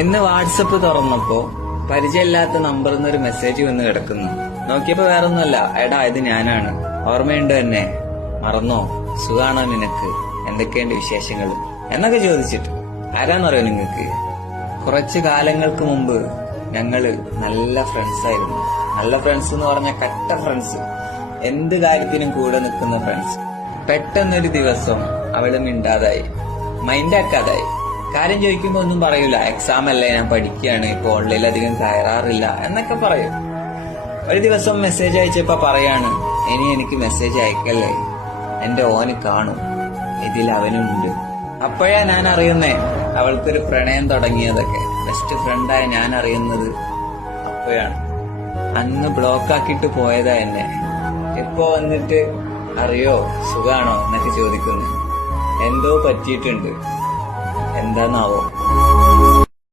ഇന്ന് വാട്സപ്പ് തുറന്നപ്പോ പരിചയമില്ലാത്ത നമ്പറിൽ നിന്ന് ഒരു മെസ്സേജ് വന്ന് കിടക്കുന്നു. നോക്കിയപ്പോ വേറൊന്നുമല്ല, എടാ ഇത് ഞാനാണ്, ഓർമ്മയുണ്ടോ എന്നെ, മറന്നോ, സുഖാണോ നിനക്ക്, എന്തൊക്കെയുണ്ട് വിശേഷങ്ങൾ എന്നൊക്കെ ചോദിച്ചിട്ട്. ആരാന്നറിയോ നിങ്ങക്ക്? കുറച്ചു കാലങ്ങൾക്ക് മുമ്പ് ഞങ്ങള് നല്ല ഫ്രണ്ട്സ് ആയിരുന്നു. നല്ല ഫ്രണ്ട്സ് എന്ന് പറഞ്ഞ കട്ട ഫ്രണ്ട്സ്, എന്ത് കാര്യത്തിനും കൂടെ നിൽക്കുന്ന ഫ്രണ്ട്സ്. പെട്ടെന്നൊരു ദിവസം അവള് മിണ്ടാതായി, മൈൻഡാക്കാതായി. കാര്യം ചോദിക്കുമ്പോ ഒന്നും പറയൂല, എക്സാം അല്ലേ, ഞാൻ പഠിക്കുകയാണ്, ഇപ്പൊ ഓൺലൈനിൽ അധികം കയറാറില്ല എന്നൊക്കെ പറയും. ഒരു ദിവസം മെസ്സേജ് അയച്ചപ്പോ പറയാണ്, ഇനി എനിക്ക് മെസ്സേജ് അയക്കല്ലേ, എന്റെ ഓന് കാണും, ഇതിൽ അവനുണ്ട്. അപ്പോഴാ ഞാൻ അറിയുന്നേ അവൾക്കൊരു പ്രണയം തുടങ്ങിയതൊക്കെ. ബെസ്റ്റ് ഫ്രണ്ടായ ഞാൻ അറിയുന്നത് അപ്പോഴാണ്. അന്ന് ബ്ലോക്കാക്കിട്ട് പോയതാ എന്നെ. ഇപ്പൊ വന്നിട്ട് അറിയോ സുഖാണോ എന്നൊക്കെ ചോദിക്കുന്നു. എന്തോ പറ്റിയിട്ടുണ്ട്, എന്താന്നാവോ.